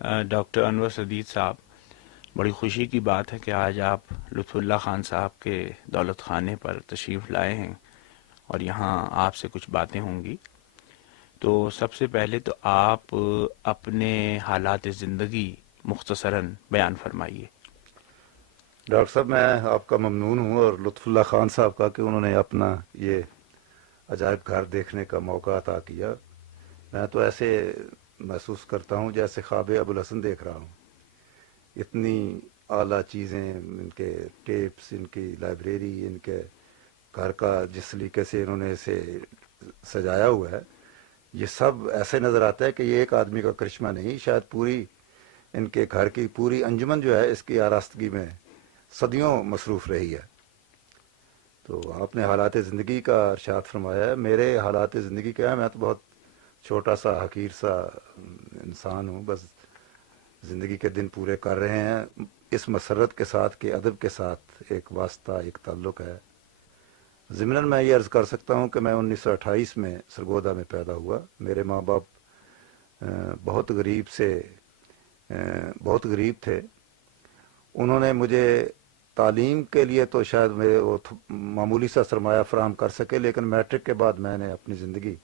Doctor انور سدید صاحب، بڑی خوشی کی بات ہے کہ آج آپ لطف اللہ خان صاحب کے دولت خانے پر تشریف لائے ہیں اور یہاں آپ سے کچھ باتیں ہوں گی۔ تو سب سے پہلے تو آپ اپنے حالات زندگی مختصراً بیان فرمائیے۔ ڈاکٹر صاحب، میں آپ کا ممنون ہوں اور لطف اللہ خان صاحب کا کہ انہوں نے اپنا یہ عجائب گھر دیکھنے کا موقع عطا کیا۔ میں تو ایسے محسوس کرتا ہوں جیسے خواب ابوالحسن دیکھ رہا ہوں۔ اتنی اعلیٰ چیزیں، ان کے ٹیپس، ان کی لائبریری، ان کے گھر کا جس طریقے سے انہوں نے اسے سجایا ہوا ہے، یہ سب ایسے نظر آتا ہے کہ یہ ایک آدمی کا کرشمہ نہیں، شاید پوری ان کے گھر کی پوری انجمن جو ہے اس کی آراستگی میں صدیوں مصروف رہی ہے۔ تو آپ نے حالات زندگی کا ارشاد فرمایا ہے۔ میرے حالات زندگی کیا ہے؟ میں تو بہت چھوٹا سا حقیر سا انسان ہوں، بس زندگی کے دن پورے کر رہے ہیں اس مسرت کے ساتھ کہ ادب کے ساتھ ایک واسطہ، ایک تعلق ہے۔ ضمناً میں یہ عرض کر سکتا ہوں کہ میں 1928 میں سرگودا میں پیدا ہوا۔ میرے ماں باپ بہت غریب تھے۔ انہوں نے مجھے تعلیم کے لیے تو شاید میرے وہ معمولی سا سرمایہ فراہم کر سکے، لیکن میٹرک کے بعد میں نے اپنی زندگی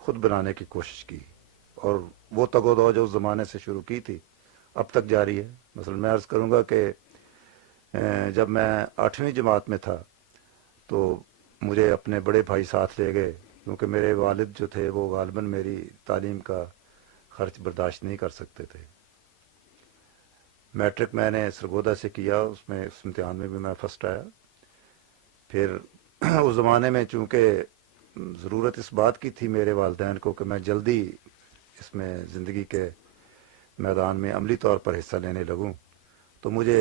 خود بنانے کی کوشش کی، اور وہ تگ و دو جو اس زمانے سے شروع کی تھی اب تک جاری ہے۔ مثلا میں عرض کروں گا کہ جب میں 8ویں جماعت میں تھا تو مجھے اپنے بڑے بھائی ساتھ لے گئے، کیونکہ میرے والد جو تھے وہ غالباً میری تعلیم کا خرچ برداشت نہیں کر سکتے تھے۔ میٹرک میں نے سرگودا سے کیا، اس امتحان میں بھی میں فرسٹ آیا۔ پھر اس زمانے میں چونکہ ضرورت اس بات کی تھی میرے والدین کو کہ میں جلدی اس میں زندگی کے میدان میں عملی طور پر حصہ لینے لگوں، تو مجھے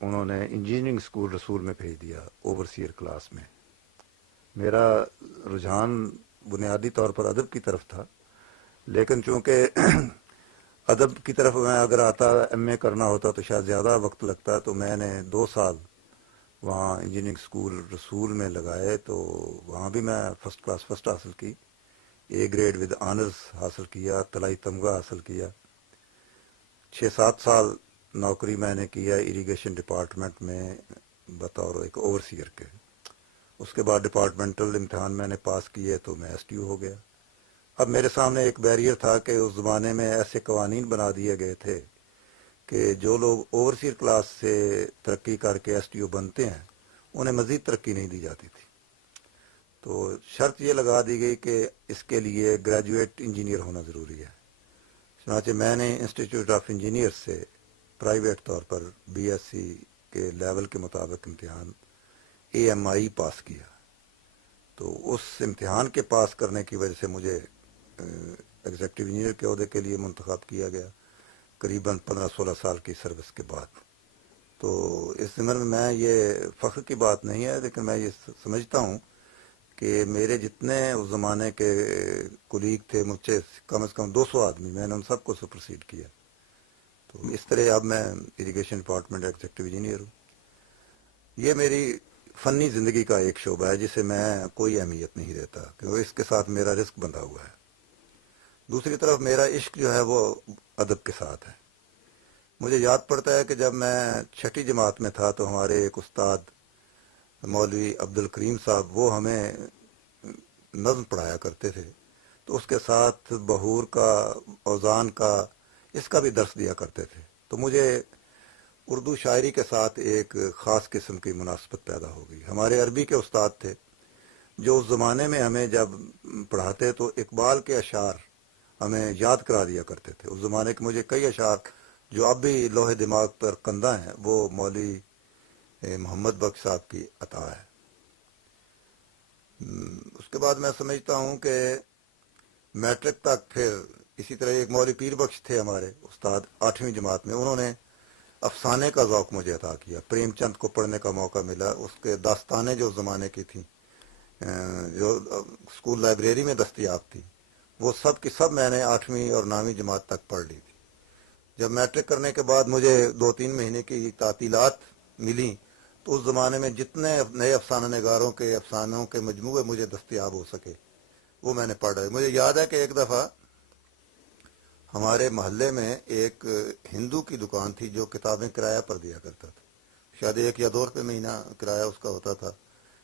انہوں نے انجینئرنگ اسکول رسول میں بھیج دیا، اوورسیئر کلاس میں۔ میرا رجحان بنیادی طور پر ادب کی طرف تھا، لیکن چونکہ ادب کی طرف میں اگر آتا، ایم اے کرنا ہوتا تو شاید زیادہ وقت لگتا، تو میں نے 2 سال وہاں انجینئرنگ اسکول رسول میں لگائے، تو وہاں بھی میں فرسٹ کلاس فرسٹ حاصل کی، اے گریڈ ود آنرز حاصل کیا، طلائی تمغہ حاصل کیا۔ 6-7 سال نوکری میں نے کیا اریگیشن ڈپارٹمنٹ میں بطور ایک اوورسیئر کے۔ اس کے بعد ڈپارٹمنٹل امتحان میں نے پاس کیے تو میں ایس ٹی او ہو گیا۔ اب میرے سامنے ایک بیریئر تھا کہ اس زمانے میں ایسے قوانین بنا دیے گئے تھے کہ جو لوگ اوورسیئر کلاس سے ترقی کر کے ایس ٹی او بنتے ہیں انہیں مزید ترقی نہیں دی جاتی تھی۔ تو شرط یہ لگا دی گئی کہ اس کے لیے گریجویٹ انجینئر ہونا ضروری ہے۔ چنانچہ میں نے انسٹیٹیوٹ آف انجینئر سے پرائیویٹ طور پر بی ایس سی کے لیول کے مطابق امتحان اے ایم آئی پاس کیا۔ تو اس امتحان کے پاس کرنے کی وجہ سے مجھے ایگزیکٹو انجینئر کے عہدے کے لیے منتخب کیا گیا، قریباً 15-16 سال کی سروس کے بعد۔ تو اس ضمن میں یہ فخر کی بات نہیں ہے، لیکن میں یہ سمجھتا ہوں کہ میرے جتنے اس زمانے کے کولیگ تھے، مجھ سے کم از کم 200 آدمی، میں نے ان سب کو سپرسیڈ کیا۔ تو اس طرح اب میں اریگیشن ڈپارٹمنٹ ایگزیکٹو انجینئر ہوں۔ یہ میری فنی زندگی کا ایک شعبہ ہے جسے میں کوئی اہمیت نہیں دیتا، کیونکہ اس کے ساتھ میرا رزق بندھا ہوا ہے۔ دوسری طرف میرا عشق جو ہے وہ ادب کے ساتھ ہے۔ مجھے یاد پڑتا ہے کہ جب میں 6ٹھی جماعت میں تھا تو ہمارے ایک استاد مولوی عبد الکریم صاحب، وہ ہمیں نظم پڑھایا کرتے تھے، تو اس کے ساتھ بہور کا، اوزان کا، اس کا بھی درس دیا کرتے تھے۔ تو مجھے اردو شاعری کے ساتھ ایک خاص قسم کی مناسبت پیدا ہو گئی۔ ہمارے عربی کے استاد تھے جو اس زمانے میں ہمیں جب پڑھاتے تو اقبال کے اشعار ہمیں یاد کرا دیا کرتے تھے۔ اس زمانے کے مجھے کئی اشعار جو اب بھی لوہے دماغ پر کندہ ہیں، وہ مولوی محمد بخش صاحب کی عطا ہے۔ اس کے بعد میں سمجھتا ہوں کہ میٹرک تک پھر اسی طرح ایک مولوی پیر بخش تھے ہمارے استاد 8ویں جماعت میں، انہوں نے افسانے کا ذوق مجھے عطا کیا۔ پریم چند کو پڑھنے کا موقع ملا، اس کے داستانیں جو زمانے کی تھیں جو اسکول لائبریری میں دستیاب تھی، وہ سب کی سب میں نے 8ویں اور 9ویں جماعت تک پڑھ لی تھی۔ جب میٹرک کرنے کے بعد مجھے 2-3 مہینے کی تعطیلات ملیں تو اس زمانے میں جتنے نئے افسانہ نگاروں کے افسانوں کے مجموعے مجھے دستیاب ہو سکے وہ میں نے پڑھ رہے۔ مجھے یاد ہے کہ ایک دفعہ ہمارے محلے میں ایک ہندو کی دکان تھی جو کتابیں کرایہ پر دیا کرتا تھا. شاید 1 یا 2 روپے مہینہ کرایہ اس کا ہوتا تھا.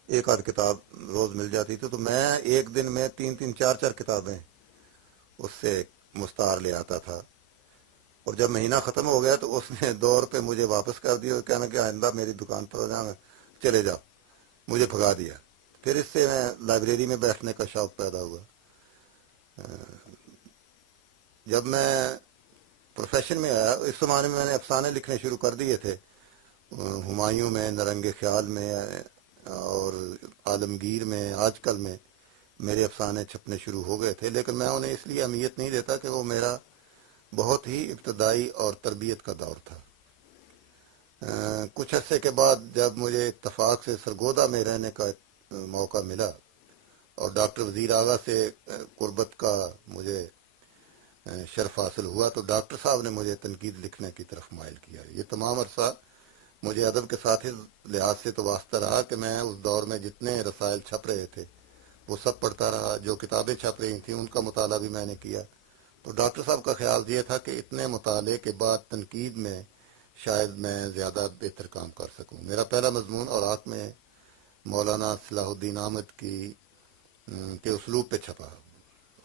ایک آدھ کتاب روز مل جاتی تھی. تو میں ایک دن میں 3 4 کتابیں اس سے مستعار لے آتا تھا. اور جب مہینہ ختم ہو گیا تو اس نے 2 روپے مجھے واپس کر دیے اور کہنا کہ آئندہ میری دکان پر جانا, چلے جاؤ. مجھے بھگا دیا. پھر اس سے میں لائبریری میں بیٹھنے کا شوق پیدا ہوا. جب میں پروفیشن میں آیا اس زمانے میں نے افسانے لکھنے شروع کر دیے تھے. ہمایوں میں, نرنگ خیال میں اور عالمگیر میں, آج کل میں میرے افسانے چھپنے شروع ہو گئے تھے. لیکن میں انہیں اس لیے اہمیت نہیں دیتا کہ وہ میرا بہت ہی ابتدائی اور تربیت کا دور تھا. کچھ عرصے کے بعد جب مجھے اتفاق سے سرگودا میں رہنے کا موقع ملا اور ڈاکٹر وزیر آغا سے قربت کا مجھے شرف حاصل ہوا تو ڈاکٹر صاحب نے مجھے تنقید لکھنے کی طرف مائل کیا. یہ تمام عرصہ مجھے ادب کے ساتھ ہی لحاظ سے تو واسطہ رہا کہ میں اس دور میں جتنے رسائل چھپ رہے تھے وہ سب پڑھتا رہا. جو کتابیں چھپ رہی تھیں ان کا مطالعہ بھی میں نے کیا. تو ڈاکٹر صاحب کا خیال یہ تھا کہ اتنے مطالعے کے بعد تنقید میں شاید میں زیادہ بہتر کام کر سکوں. میرا پہلا مضمون اوراق میں مولانا صلاح الدین احمد کے اسلوب پہ چھپا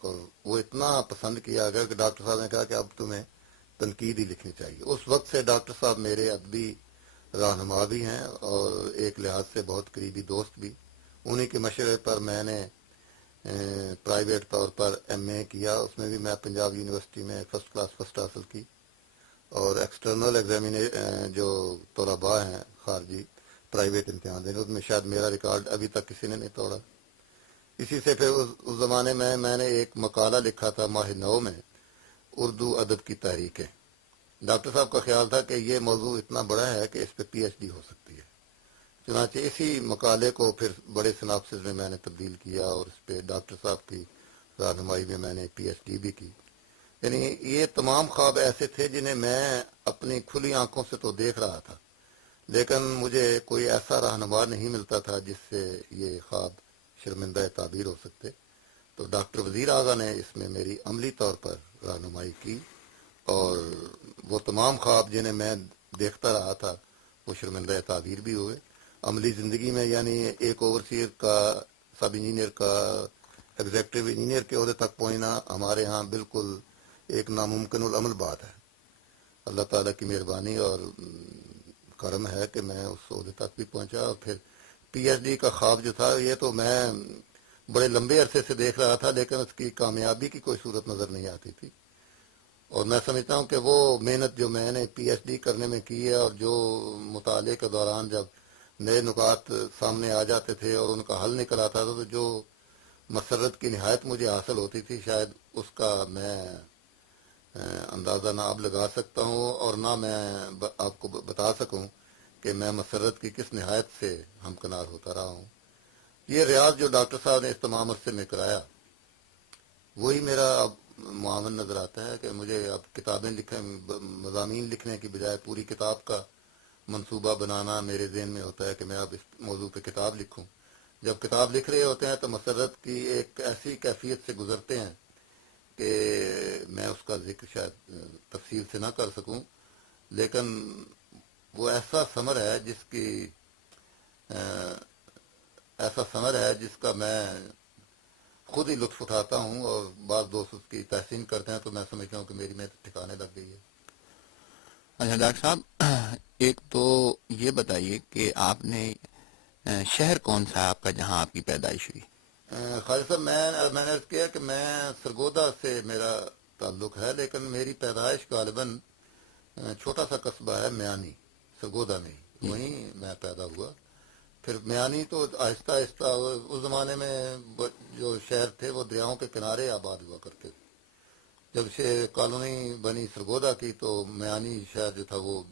اور وہ اتنا پسند کیا گیا کہ ڈاکٹر صاحب نے کہا کہ اب تمہیں تنقید ہی لکھنی چاہیے. اس وقت سے ڈاکٹر صاحب میرے ادبی رہنما بھی ہیں اور ایک لحاظ سے بہت قریبی دوست بھی. انہی کے مشورے پر میں نے پرائیویٹ طور پر ایم اے کیا. اس میں بھی میں پنجاب یونیورسٹی میں فرسٹ کلاس فرسٹ حاصل کی. اور ایکسٹرنل ایگزامینر جو طلباء ہیں خارجی پرائیویٹ امتحان دینے اس میں شاید میرا ریکارڈ ابھی تک کسی نے نہیں توڑا. اسی سے پھر اس زمانے میں نے ایک مقالہ لکھا تھا ماہ نو میں, اردو ادب کی تحریکیں. ڈاکٹر صاحب کا خیال تھا کہ یہ موضوع اتنا بڑا ہے کہ اس پہ پی ایچ ڈی ہو سکتی ہے. چنانچہ اسی مقالے کو پھر بڑے سناپسز میں نے تبدیل کیا اور اس پہ ڈاکٹر صاحب کی رہنمائی میں میں نے پی ایچ ڈی بھی کی. یعنی یہ تمام خواب ایسے تھے جنہیں میں اپنی کھلی آنکھوں سے تو دیکھ رہا تھا, لیکن مجھے کوئی ایسا رہنما نہیں ملتا تھا جس سے یہ خواب شرمندہ تعبیر ہو سکتے. تو ڈاکٹر وزیر اعظم نے اس میں میری عملی طور پر رہنمائی کی اور وہ تمام خواب جنہیں میں دیکھتا رہا تھا وہ شرمندہ تعبیر بھی ہوئے. عملی زندگی میں یعنی ایک اوورسیئر کا, سب انجینئر کا, ایگزیکٹو انجینئر کے عہدے تک پہنچنا ہمارے ہاں بالکل ایک ناممکن العمل بات ہے. اللہ تعالیٰ کی مہربانی اور کرم ہے کہ میں اس عہدے تک بھی پہنچا. اور پھر پی ایچ ڈی کا خواب جو تھا یہ تو میں بڑے لمبے عرصے سے دیکھ رہا تھا, لیکن اس کی کامیابی کی کوئی صورت نظر نہیں آتی تھی. اور میں سمجھتا ہوں کہ وہ محنت جو میں نے پی ایچ ڈی کرنے میں کی ہے اور جو مطالعے کے دوران جب نئے نکات سامنے آ جاتے تھے اور ان کا حل نکل آتا تھا تو جو مسرت کی نہایت مجھے حاصل ہوتی تھی شاید اس کا میں اندازہ نہ اب لگا سکتا ہوں اور نہ میں آپ کو بتا سکوں کہ میں مسرت کی کس نہایت سے ہمکنار ہوتا رہا ہوں. یہ ریاض جو ڈاکٹر صاحب نے اس تمام عرصے میں کرایا وہی میرا اب معاون نظر آتا ہے کہ مجھے اب کتابیں مضامین لکھنے کی بجائے پوری کتاب کا منصوبہ بنانا میرے ذہن میں ہوتا ہے کہ میں اب اس موضوع پہ کتاب لکھوں. جب کتاب لکھ رہے ہوتے ہیں تو مسرت کی ایک ایسی کیفیت سے گزرتے ہیں کہ میں اس کا ذکر شاید تفصیل سے نہ کر سکوں, لیکن وہ ایسا ثمر ہے جس کا میں خود ہی لطف اٹھاتا ہوں اور بعض دوست اس کی تحسین کرتے ہیں تو میں سمجھتا ہوں کہ میری محنت ٹھکانے لگ گئی ہے. اچھا ڈاکٹر صاحب, ایک تو یہ بتائیے کہ آپ نے شہر کون سا آپ کا جہاں آپ کی پیدائش ہوئی؟ خالد صاحب میں نے عرض کیا کہ میں سرگودا سے میرا تعلق ہے, لیکن میری پیدائش غالباً چھوٹا سا قصبہ ہے میانی, سرگودا میں ہی وہیں میں پیدا ہوا. پھر میانی تو آہستہ آہستہ اس زمانے میں جو شہر تھے وہ دریاؤں کے کنارے آباد ہوا کرتے تھے. جب سے کالونی بنی سرگودا کی تو میانی شہر جو تھا وہ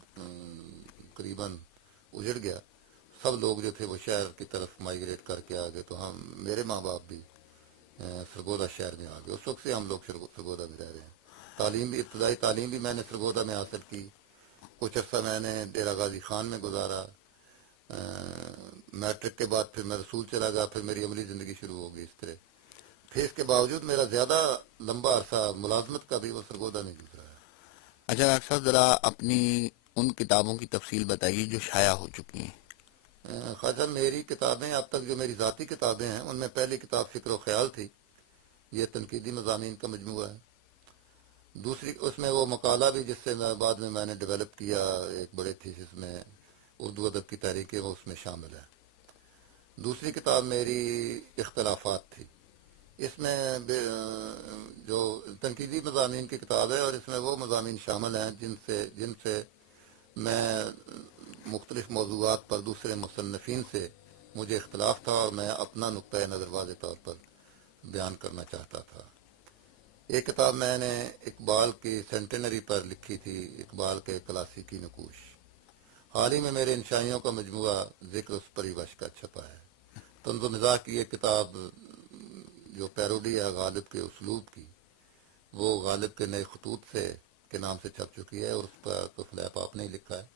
قریباً اجڑ گیا. سب لوگ جو تھے وہ شہر کی طرف مائیگریٹ کر کے آ گئے. تو میرے ماں باپ بھی سرگودا شہر میں آ گئے. اس وقت سے ہم لوگ سرگودا میں رہ رہے ہیں. ابتدائی تعلیم بھی میں نے سرگودا میں حاصل کی. کچھ عرصہ میں نے ڈیرہ غازی خان میں گزارا. میٹرک کے بعد پھر میں رسول چلا گیا, پھر میری عملی زندگی شروع ہو گئی اس طرح. پھر اس کے باوجود میرا زیادہ لمبا عرصہ ملازمت کا بھی وہ سرگودا نہیں گزرا ہے۔ اچھا ڈاکٹر صاحب، ذرا اپنی ان کتابوں کی تفصیل بتائیے جو شائع ہو چکی ہیں۔ خواجہ صاحب، میری کتابیں اب تک جو میری ذاتی کتابیں ہیں ان میں پہلی کتاب فکر و خیال تھی، یہ تنقیدی مضامین کا مجموعہ ہے۔ دوسری اس میں وہ مقالہ بھی جس سے بعد میں نے ڈیولپ کیا ایک بڑے تھیسس میں، اردو ادب کی تحریکیں، وہ اس میں شامل ہے۔ دوسری کتاب میری اختلافات تھی، اس میں جو تنقیدی مضامین کی کتاب ہے، اور اس میں وہ مضامین شامل ہیں جن سے میں مختلف موضوعات پر دوسرے مصنفین سے مجھے اختلاف تھا اور میں اپنا نقطۂ نظر واضح طور پر بیان کرنا چاہتا تھا۔ ایک کتاب میں نے اقبال کی سینٹینری پر لکھی تھی، اقبال کے کلاسیکی نقوش۔ حال ہی میں میرے انشائیوں کا مجموعہ ذکر اس پری وش کا چھپا ہے۔ طنز و مزاح کی ایک کتاب جو پیروڈی ہے غالب کے اسلوب کی، وہ غالب کے نئے خطوط سے کے نام سے چھپ چکی ہے، اور اس پر تو فلیپ آپ نے ہی لکھا ہے۔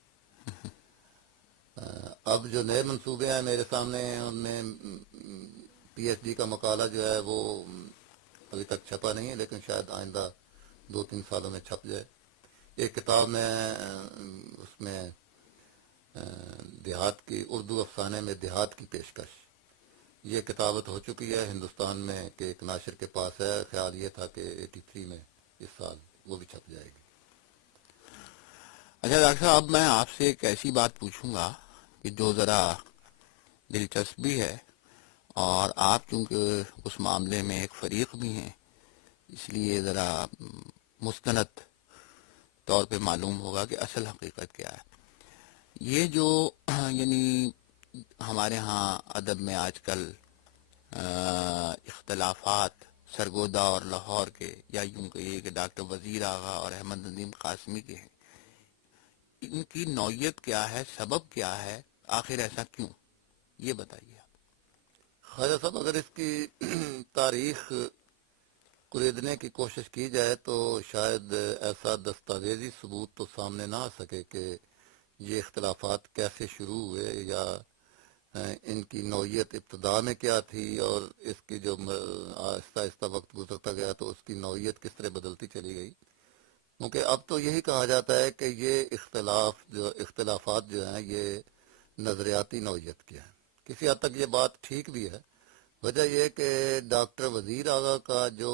اب جو نئے منصوبے ہیں میرے سامنے، ان میں پی ایچ ڈی کا مقالہ جو ہے وہ ابھی تک چھپا نہیں ہے، لیکن شاید آئندہ 2-3 سالوں میں چھپ جائے۔ ایک کتاب میں اس میں دیہات کی، اردو افسانے میں دیہات کی پیشکش، یہ کتابت ہو چکی ہے ہندوستان میں کہ ایک ناشر کے پاس ہے۔ خیال یہ تھا کہ 83 میں اس سال وہ بھی چھپ جائے گی۔ اچھا ڈاکٹر صاحب، اب میں آپ سے ایک ایسی بات پوچھوں گا کہ جو ذرا دلچسپ بھی ہے، اور آپ چونکہ اس معاملے میں ایک فریق بھی ہیں، اس لیے ذرا مستند طور پہ معلوم ہوگا کہ اصل حقیقت کیا ہے۔ یہ جو یعنی ہمارے ہاں ادب میں آج کل اختلافات سرگودا اور لاہور کے، یا یوں کہیے کہ ڈاکٹر وزیر آغا اور احمد ندیم قاسمی کے ہیں، ان کی نوعیت کیا ہے، سبب کیا ہے، آخر ایسا کیوں؟ یہ بتائیے آپ۔ خواجہ صاحب، اگر اس کی تاریخ کریدنے کی کوشش کی جائے تو شاید ایسا دستاویزی ثبوت تو سامنے نہ آ سکے کہ یہ اختلافات کیسے شروع ہوئے، یا ان کی نوعیت ابتدا میں کیا تھی، اور اس کی جو آہستہ آہستہ وقت گزرتا گیا تو اس کی نوعیت کس طرح بدلتی چلی گئی۔ کیونکہ اب تو یہی کہا جاتا ہے کہ یہ اختلافات جو ہیں یہ نظریاتی نوعیت کے ہیں۔ کسی حد تک یہ بات ٹھیک بھی ہے۔ وجہ یہ کہ ڈاکٹر وزیر آغا کا جو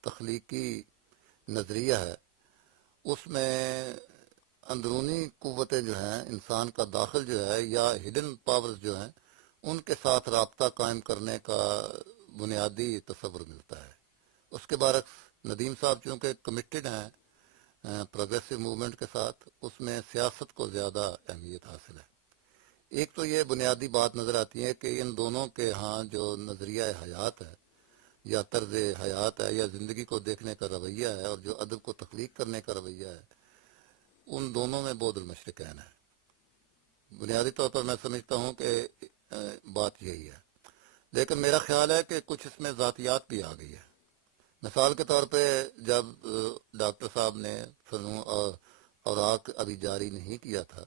تخلیقی نظریہ ہے، اس میں اندرونی قوتیں جو ہیں، انسان کا داخل جو ہے، یا ہڈن پاورز جو ہیں، ان کے ساتھ رابطہ قائم کرنے کا بنیادی تصور ملتا ہے۔ اس کے برعکس ندیم صاحب چونکہ کمیٹڈ ہیں پروگریسو موومنٹ کے ساتھ، اس میں سیاست کو زیادہ اہمیت حاصل ہے۔ ایک تو یہ بنیادی بات نظر آتی ہے کہ ان دونوں کے ہاں جو نظریہ حیات ہے، یا طرز حیات ہے، یا زندگی کو دیکھنے کا رویہ ہے، اور جو ادب کو تخلیق کرنے کا رویہ ہے، ان دونوں میں بعد المشرقین ہے۔ بنیادی طور پر میں سمجھتا ہوں کہ بات یہی ہے، لیکن میرا خیال ہے کہ کچھ اس میں ذاتیات بھی آ گئی ہے۔ مثال کے طور پہ جب ڈاکٹر صاحب نے اوراق ابھی جاری نہیں کیا تھا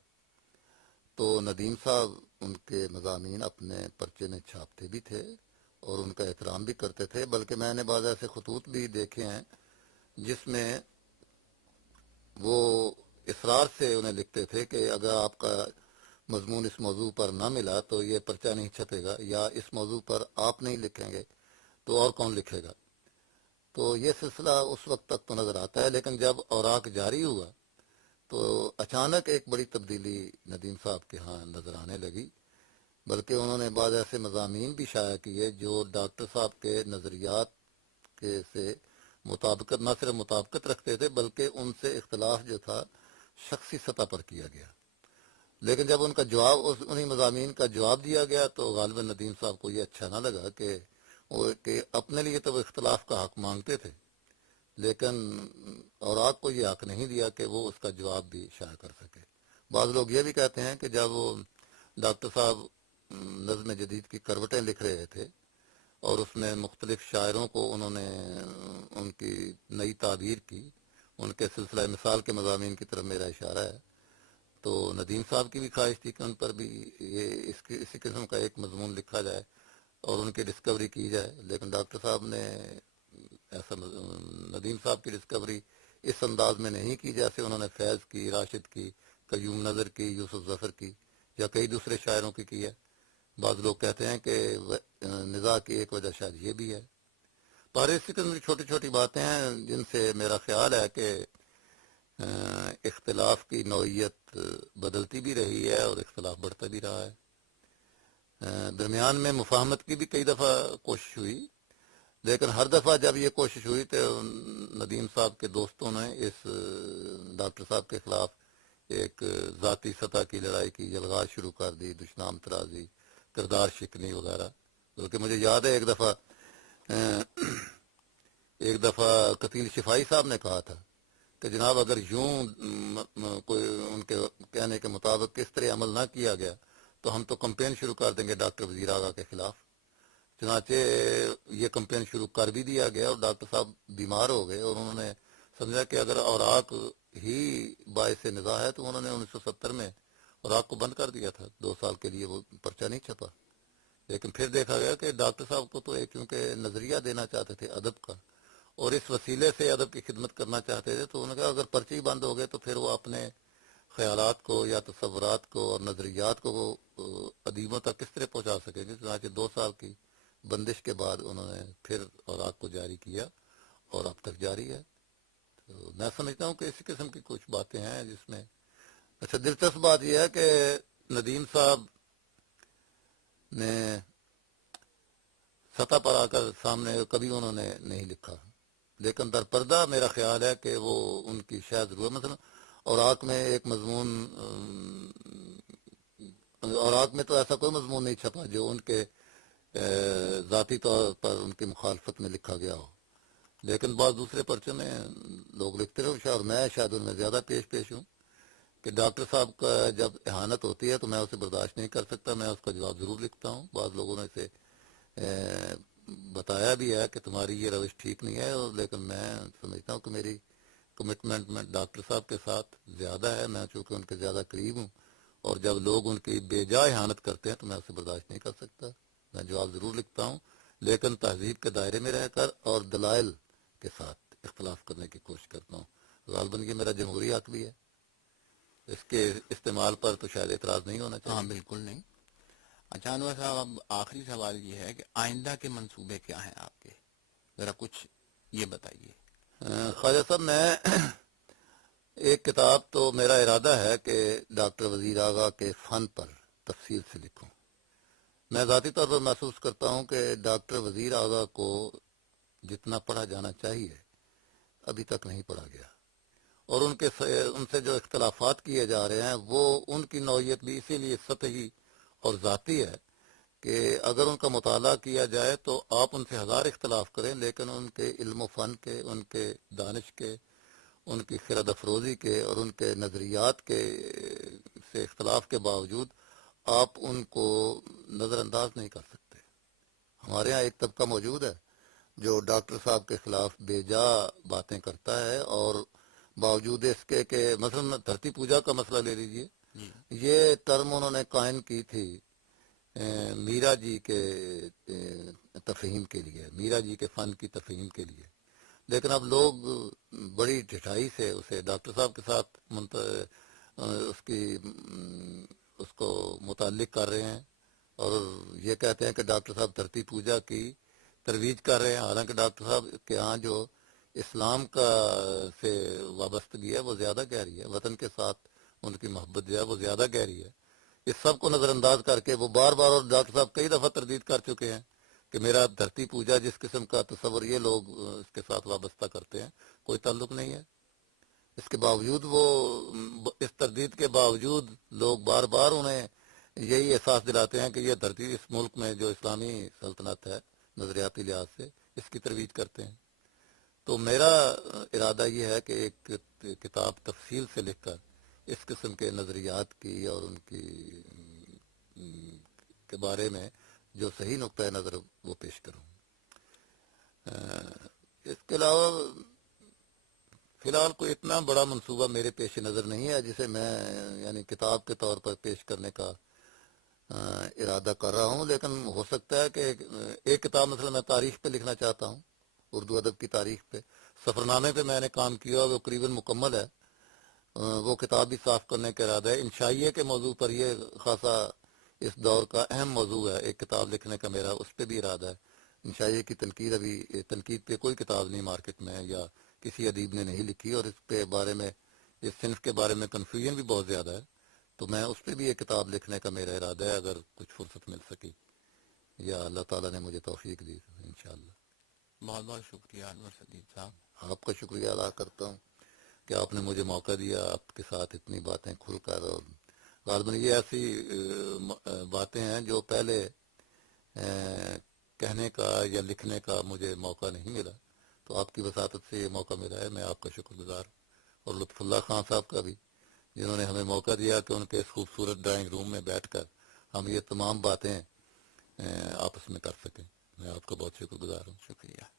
تو ندیم صاحب ان کے مضامین اپنے پرچے میں چھاپتے بھی تھے اور ان کا احترام بھی کرتے تھے، بلکہ میں نے بعض ایسے خطوط بھی دیکھے ہیں جس میں وہ اصرار سے انہیں لکھتے تھے کہ اگر آپ کا مضمون اس موضوع پر نہ ملا تو یہ پرچہ نہیں چھپے گا، یا اس موضوع پر آپ نہیں لکھیں گے تو اور کون لکھے گا۔ تو یہ سلسلہ اس وقت تک تو نظر آتا ہے، لیکن جب اوراق جاری ہوا تو اچانک ایک بڑی تبدیلی ندیم صاحب کے ہاں نظر آنے لگی، بلکہ انہوں نے بعض ایسے مضامین بھی شائع کیے جو ڈاکٹر صاحب کے نظریات کے سے مطابقت، نہ صرف مطابقت رکھتے تھے بلکہ ان سے اختلاف جو تھا شخصی سطح پر کیا گیا۔ لیکن جب ان کا جواب، انہی مضامین کا جواب دیا گیا، تو غالباً ندیم صاحب کو یہ اچھا نہ لگا کہ اپنے لیے تو وہ اختلاف کا حق مانگتے تھے، لیکن اوراق کو یہ حق نہیں دیا کہ وہ اس کا جواب بھی شائع کر سکے۔ بعض لوگ یہ بھی کہتے ہیں کہ جب وہ ڈاکٹر صاحب نظم جدید کی کروٹیں لکھ رہے تھے اور اس میں مختلف شاعروں کو انہوں نے ان کی نئی تعبیر کی، ان کے سلسلہ مثال کے مضامین کی طرف میرا اشارہ ہے، تو ندیم صاحب کی بھی خواہش تھی کہ ان پر بھی اسی قسم کا ایک مضمون لکھا جائے، اور ان کی ڈسکوری کی جائے، لیکن ڈاکٹر صاحب نے ایسا ندیم صاحب کی ڈسکوری اس انداز میں نہیں کی جیسے انہوں نے فیض کی، راشد کی، قیوم نظر کی، یوسف ظفر کی یا کئی دوسرے شاعروں کی ہے۔ بعض لوگ کہتے ہیں کہ نزاع کی ایک وجہ شاید یہ بھی ہے، پر اسی قسم کی چھوٹی چھوٹی باتیں ہیں جن سے میرا خیال ہے کہ اختلاف کی نوعیت بدلتی بھی رہی ہے اور اختلاف بڑھتا بھی رہا ہے۔ درمیان میں مفاہمت کی بھی کئی دفعہ کوشش ہوئی، لیکن ہر دفعہ جب یہ کوشش ہوئی تو ندیم صاحب کے دوستوں نے اس ڈاکٹر صاحب کے خلاف ایک ذاتی سطح کی لڑائی کی، جلغار شروع کر دی، دشنام ترازی، کردار شکنی وغیرہ۔ بلکہ مجھے یاد ہے ایک دفعہ قتیل شفائی صاحب نے کہا تھا کہ جناب اگر یوں کوئی ان کے کہنے کے مطابق کس طرح عمل نہ کیا گیا تو ہم تو کمپین شروع کر دیں گے ڈاکٹر وزیر آغا کے خلاف۔ چنانچہ یہ کمپین شروع کر بھی دیا گیا اور ڈاکٹر صاحب بیمار ہو گئے، اور انہوں نے سمجھا کہ اگر اوراق ہی باعث نزاع ہے تو انہوں نے 1970 میں اوراق کو بند کر دیا تھا، 2 سال کے لیے وہ پرچہ نہیں چھپا۔ لیکن پھر دیکھا گیا کہ ڈاکٹر صاحب کو تو ایک کیونکہ نظریہ دینا چاہتے تھے ادب کا اور اس وسیلے سے ادب کی خدمت کرنا چاہتے تھے، تو انہوں نے کہا اگر پرچے ہی بند ہو گئے تو پھر وہ اپنے خیالات کو یا تصورات کو اور نظریات کو وہ ادیبوں تک کس طرح پہنچا سکیں گے۔ چنانچہ 2 سال کی بندش کے بعد انہوں نے پھر اوراق کو جاری کیا اور اب تک جاری ہے۔ تو میں سمجھتا ہوں کہ اسی قسم کی کچھ باتیں ہیں جس میں اچھا دلچسپ بات یہ ہے کہ ندیم صاحب نے سطح پر آ کر سامنے کبھی انہوں نے نہیں لکھا، لیکن در پردہ میرا خیال ہے کہ وہ ان کی شاید ضرورت، مثلا اوراق میں ایک مضمون، اوراق میں تو ایسا کوئی مضمون نہیں چھپا جو ان کے ذاتی طور پر ان کی مخالفت میں لکھا گیا ہو، لیکن بعض دوسرے پرچے میں لوگ لکھتے رہے، اور میں شاید ان میں زیادہ پیش ہوں کہ ڈاکٹر صاحب کا جب اہانت ہوتی ہے تو میں اسے برداشت نہیں کر سکتا، میں اس کا جواب ضرور لکھتا ہوں۔ بعض لوگوں نے اسے بتایا بھی ہے کہ تمہاری یہ روش ٹھیک نہیں ہے، لیکن میں سمجھتا ہوں کہ میری کمٹمنٹ میں ڈاکٹر صاحب کے ساتھ زیادہ ہے، میں چونکہ ان کے زیادہ قریب ہوں، اور جب لوگ ان کی بے جا اہانت کرتے ہیں تو میں اسے برداشت نہیں کر سکتا، میں جواب ضرور لکھتا ہوں، لیکن تہذیب کے دائرے میں رہ کر اور دلائل کے ساتھ اختلاف کرنے کی کوشش کرتا ہوں۔ غالباً یہ میرا جمہوری حق بھی ہے، اس کے استعمال پر تو شاید اعتراض نہیں ہونا چاہیے۔ ہاں بالکل نہیں۔ اچھا انور صاحب، اب آخری سوال یہ ہے کہ آئندہ کے منصوبے کیا ہیں آپ کے، ذرا کچھ یہ بتائیے۔ خواجہ صاحب، میں ایک کتاب تو میرا ارادہ ہے کہ ڈاکٹر وزیر آغا کے فن پر تفصیل سے لکھوں۔ میں ذاتی طور پر محسوس کرتا ہوں کہ ڈاکٹر وزیر آغا کو جتنا پڑھا جانا چاہیے ابھی تک نہیں پڑھا گیا، اور ان سے جو اختلافات کیے جا رہے ہیں وہ ان کی نوعیت بھی اسی لیے سطحی اور ذاتی ہے کہ اگر ان کا مطالعہ کیا جائے تو آپ ان سے 1000 اختلاف کریں، لیکن ان کے علم و فن کے، ان کے دانش کے، ان کی خرد افروزی کے اور ان کے نظریات کے سے اختلاف کے باوجود آپ ان کو نظر انداز نہیں کر سکتے۔ ہمارے ہاں ایک طبقہ موجود ہے جو ڈاکٹر صاحب کے خلاف بے جا باتیں کرتا ہے، اور باوجود اس کے کہ مثلا دھرتی پوجا کا مسئلہ لے لیجئے، یہ ٹرم انہوں نے قائم کی تھی میرا جی کے تفہیم کے لیے، میرا جی کے فن کی تفہیم کے لیے، لیکن اب لوگ بڑی ڈھٹائی سے اسے ڈاکٹر صاحب کے ساتھ اس کو متعلق کر رہے ہیں، اور یہ کہتے ہیں کہ ڈاکٹر صاحب دھرتی پوجا کی ترویج کر رہے ہیں، حالانکہ ڈاکٹر صاحب کے ہاں جو اسلام کا سے وابستگی ہے وہ زیادہ گہری ہے، وطن کے ساتھ ان کی محبت جو ہے وہ زیادہ گہری ہے۔ اس سب کو نظر انداز کر کے وہ بار بار، اور ڈاکٹر صاحب کئی دفعہ تردید کر چکے ہیں کہ میرا دھرتی پوجا جس قسم کا تصور یہ لوگ اس کے ساتھ وابستہ کرتے ہیں کوئی تعلق نہیں ہے۔ اس کے باوجود وہ اس تردید کے باوجود لوگ بار بار انہیں یہی احساس دلاتے ہیں کہ یہ دھرتی اس ملک میں جو اسلامی سلطنت ہے نظریاتی لحاظ سے اس کی ترویج کرتے ہیں۔ تو میرا ارادہ یہ ہے کہ ایک کتاب تفصیل سے لکھ کر اس قسم کے نظریات کی اور ان کی کے بارے میں جو صحیح نقطۂ نظر وہ پیش کروں۔ اس کے علاوہ فی الحال کوئی اتنا بڑا منصوبہ میرے پیش نظر نہیں ہے جسے میں یعنی کتاب کے طور پر پیش کرنے کا ارادہ کر رہا ہوں، لیکن ہو سکتا ہے کہ ایک کتاب مثلا میں تاریخ پہ لکھنا چاہتا ہوں، اردو ادب کی تاریخ پہ. سفرنامے پہ میں نے کام کیا، وہ قریباً مکمل ہے. وہ کتاب بھی صاف کرنے کا ارادہ ہے. انشائیے کے موضوع پر یہ خاصا اس دور کا اہم موضوع ہے، ایک کتاب لکھنے کا میرا اس پہ بھی ارادہ ہے. انشائیے کی تنقید پہ کوئی کتاب نہیں مارکیٹ میں، یا کسی ادیب نے نہیں لکھی، اور اس پہ بارے میں، اس صنف کے بارے میں کنفیوژن بھی بہت زیادہ ہے. تو میں اس پہ بھی ایک کتاب لکھنے کا میرا ارادہ ہے، اگر کچھ فرصت مل سکی یا اللہ تعالیٰ نے مجھے توفیق دی انشاءاللہ. بہت بہت شکریہ انور سدید صاحب. آپ کا شکریہ ادا کرتا ہوں کہ آپ نے مجھے موقع دیا، آپ کے ساتھ اتنی باتیں کھل کر. اور غالباً یہ ایسی باتیں ہیں جو پہلے کہنے کا یا لکھنے کا مجھے موقع نہیں ملا، تو آپ کی وساطت سے یہ موقع ملا ہے. میں آپ کا شکر گزار ہوں، اور لطف اللہ خان صاحب کا بھی، جنہوں نے ہمیں موقع دیا کہ ان کے اس خوبصورت ڈرائنگ روم میں بیٹھ کر ہم یہ تمام باتیں آپس میں کر سکیں. میں آپ کا بہت شکر گزار ہوں. شکریہ.